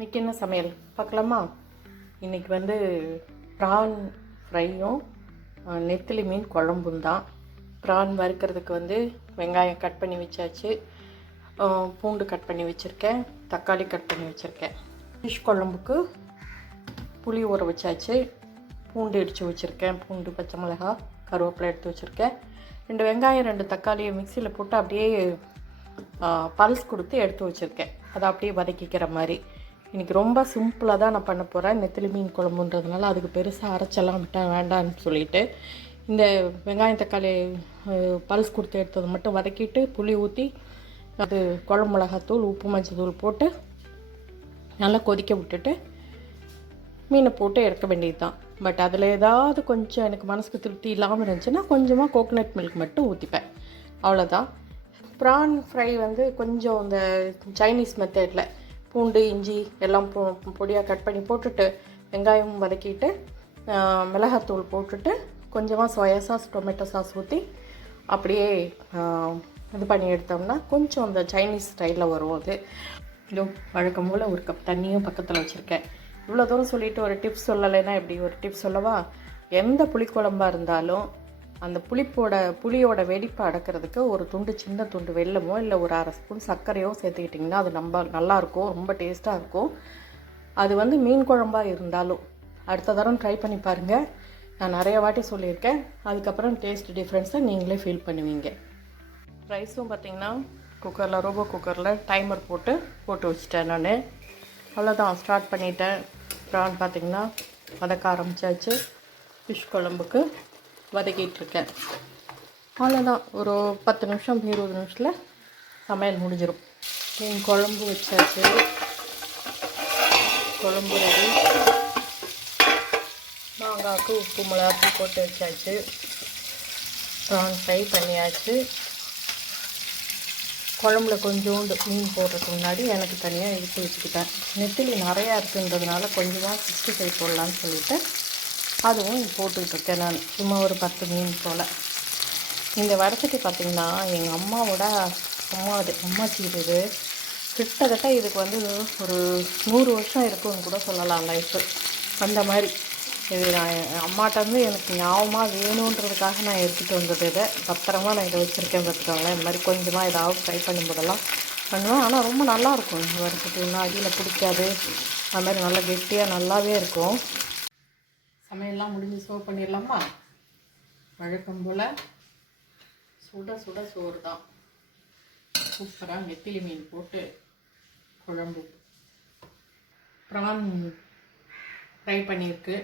இன்றைக்கி என்ன சமையல் பார்க்கலாமா? இன்றைக்கி வந்து ப்ரான் ஃப்ரையும் நெத்திலி மீன் குழம்பும் தான். ப்ரான் வறுக்கிறதுக்கு வந்து வெங்காயம் கட் பண்ணி வச்சாச்சு, பூண்டு கட் பண்ணி வச்சுருக்கேன், தக்காளி கட் பண்ணி வச்சுருக்கேன். ஃபிஷ் குழம்புக்கு புளி ஊற வச்சாச்சு, பூண்டு இடித்து வச்சுருக்கேன், பூண்டு பச்சை மிளகா கருவேப்பிலை எடுத்து வச்சுருக்கேன். 2 வெங்காயம் 2 தக்காளியை மிக்சியில் போட்டு அப்படியே பல்ஸ் கொடுத்து எடுத்து வச்சுருக்கேன். அதை அப்படியே வதக்கிக்கிற மாதிரி. இன்றைக்கி ரொம்ப சிம்பிளாக தான் நான் பண்ண போகிறேன். நெத்திலி மீன் குழம்புன்றதுனால அதுக்கு பெருசாக அரைச்செல்லாம் விட்டால் வேண்டான்னு சொல்லிவிட்டு இந்த வெங்காயம் தக்காளி பல்ஸ் கொடுத்து எடுத்தது மட்டும் வதக்கிட்டு புளி ஊற்றி அது குழம்பு மிளகாத்தூள் உப்பு மஞ்சள் போட்டு நல்லா கொதிக்க விட்டுட்டு மீனை போட்டு இறக்க வேண்டியது தான். பட் அதில் ஏதாவது கொஞ்சம் எனக்கு மனசுக்கு திருப்தி இல்லாமல் இருந்துச்சுன்னா கொஞ்சமாக கோகோனட் மில்க் மட்டும் ஊற்றிப்பேன், அவ்வளோதான். ப்ரான் ஃப்ரை வந்து கொஞ்சம் இந்த சைனீஸ் மெத்தடில் பூண்டு இஞ்சி எல்லாம் பொடியாக கட் பண்ணி போட்டுட்டு வெங்காயம் வதக்கிட்டு மிளகாத்தூள் போட்டுட்டு கொஞ்சமாக சோயா சாஸ் டொமேட்டோ சாஸ் ஊற்றி அப்படியே இது பண்ணி எடுத்தோம்னா கொஞ்சம் அந்த சைனீஸ் ஸ்டைலில் வரும். அது இதோ வழக்கம் போல் ஒரு கப் தண்ணியும் பக்கத்தில் வச்சுருக்கேன். இவ்வளோ தூரம் சொல்லிவிட்டு ஒரு டிப்ஸ் சொல்லலைன்னா எப்படி? ஒரு டிப்ஸ் சொல்லவா? எந்த புளிக்குழம்பாக இருந்தாலும் அந்த புளியோட வெடிப்பை அடக்கிறதுக்கு ஒரு சின்ன துண்டு வெல்லமோ இல்லை ஒரு அரை ஸ்பூன் சர்க்கரையோ சேர்த்துக்கிட்டிங்கன்னா அது நல்லாயிருக்கும், ரொம்ப டேஸ்ட்டாக இருக்கும். அது வந்து மீன் குழம்பாக இருந்தாலும் அடுத்த தரம் ட்ரை பண்ணி பாருங்கள். நான் நிறைய வாட்டி சொல்லியிருக்கேன். அதுக்கப்புறம் டேஸ்ட் டிஃப்ரென்ஸை நீங்களே ஃபீல் பண்ணுவீங்க. ரைஸும் பார்த்திங்கன்னா குக்கரில் ரோபோ குக்கரில் டைமர் போட்டு வச்சுட்டேன். நான் அவ்வளோதான், ஸ்டார்ட் பண்ணிட்டேன். ப்ரான் பார்த்திங்கன்னா வதக்க ஆரம்பித்தாச்சு. ஃபிஷ் குழம்புக்கு வதக்கிட்டுருக்கேன். அவ்வளோதான், ஒரு 10 நிமிஷம் 20 நிமிஷத்தில் சமையல் முடிஞ்சிடும். மீன் குழம்பு வச்சாச்சு, குழம்பு ரெடி. மாங்காய்க்கு உப்பு மிளகாத்தூள் போட்டு வச்சாச்சு. ப்ரான் ஃப்ரை பண்ணியாச்சு. குழம்புல கொஞ்சோண்டு மீன் போடுறதுக்கு முன்னாடி எனக்கு தனியாக எடுத்து வச்சுக்கிட்டேன். நெத்திலி நிறையா இருக்குன்றதுனால கொஞ்சமாக 65 போடலான்னு சொல்லிவிட்டு அதுவும் போட்டுக்கிட்டுருக்கேன். நான் சும்மா ஒரு 10 மீன் போல். இந்த வடசட்டி பார்த்திங்கன்னா எங்கள் அம்மாவோட அம்மாச்சி இது கிட்டத்தட்ட இதுக்கு வந்து ஒரு 100 வருஷம் இருக்குன்னு கூட சொல்லலாம் லைஃபு. அந்த மாதிரி இது நான் அம்மாட்ட வந்து எனக்கு ஞாபகமாக வேணுன்றதுக்காக நான் எடுத்துகிட்டு வந்தது. இதை பத்திரமா நான் இதை வச்சுருக்கேன் பார்த்துக்கோங்களேன். இந்த மாதிரி கொஞ்சமாக ஏதாவது ஃப்ரை பண்ணும்போதெல்லாம் பண்ணுவேன். ஆனால் ரொம்ப நல்லாயிருக்கும் இந்த வடசட்டி. ஒன்றும் அடியில் பிடிக்காது, அது மாதிரி நல்லா கெட்டியாக நல்லாவே இருக்கும். சமையல்லாம் முடிஞ்சு சர்வ் பண்ணிடலாமா? வழக்கம் போல் சுட சுட சோறு தான். சூப்பராக நெத்திலி மீன் போட்டு குழம்பு, ப்ரான் ஃப்ரை பண்ணியிருக்கு.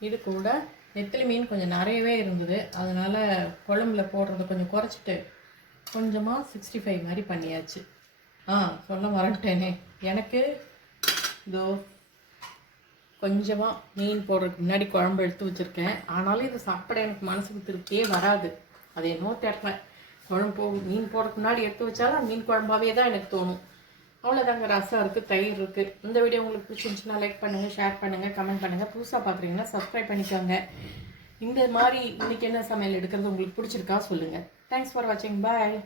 இது கூட நெத்திலி மீன் கொஞ்சம் நிறையவே இருந்தது, அதனால் குழம்புல போடுறத கொஞ்சம் குறைச்சிட்டு கொஞ்சமாக 65 மாதிரி பண்ணியாச்சு. சொல்ல மறந்துட்டேனே, எனக்கு இதோ கொஞ்சமாக மீன் போடுறதுக்கு முன்னாடி குழம்பு எடுத்து வச்சுருக்கேன். ஆனாலும் இது சாப்பிட எனக்கு மனசுக்கு திருப்தியே வராது. அது என்னமோ தெரியல, மீன் போடுறதுக்கு முன்னாடி எடுத்து வச்சாலும் மீன் குழம்பாவே தான் எனக்கு தோணும். அவ்வளோதாங்க. ரசம் இருக்குது, தயிர் இருக்குது. இந்த வீடியோ உங்களுக்கு பிடிச்சிருந்துச்சுன்னா லைக் பண்ணுங்கள், ஷேர் பண்ணுங்கள், கமெண்ட் பண்ணுங்கள். புதுசாக பார்க்குறீங்கன்னா சப்ஸ்கிரைப் பண்ணிக்கோங்க. இந்த மாதிரி இன்றைக்கி என்ன சமையல் எடுக்கிறது உங்களுக்கு பிடிச்சிருக்கா சொல்லுங்கள். தேங்க்ஸ் ஃபார் வாட்சிங். பாய்.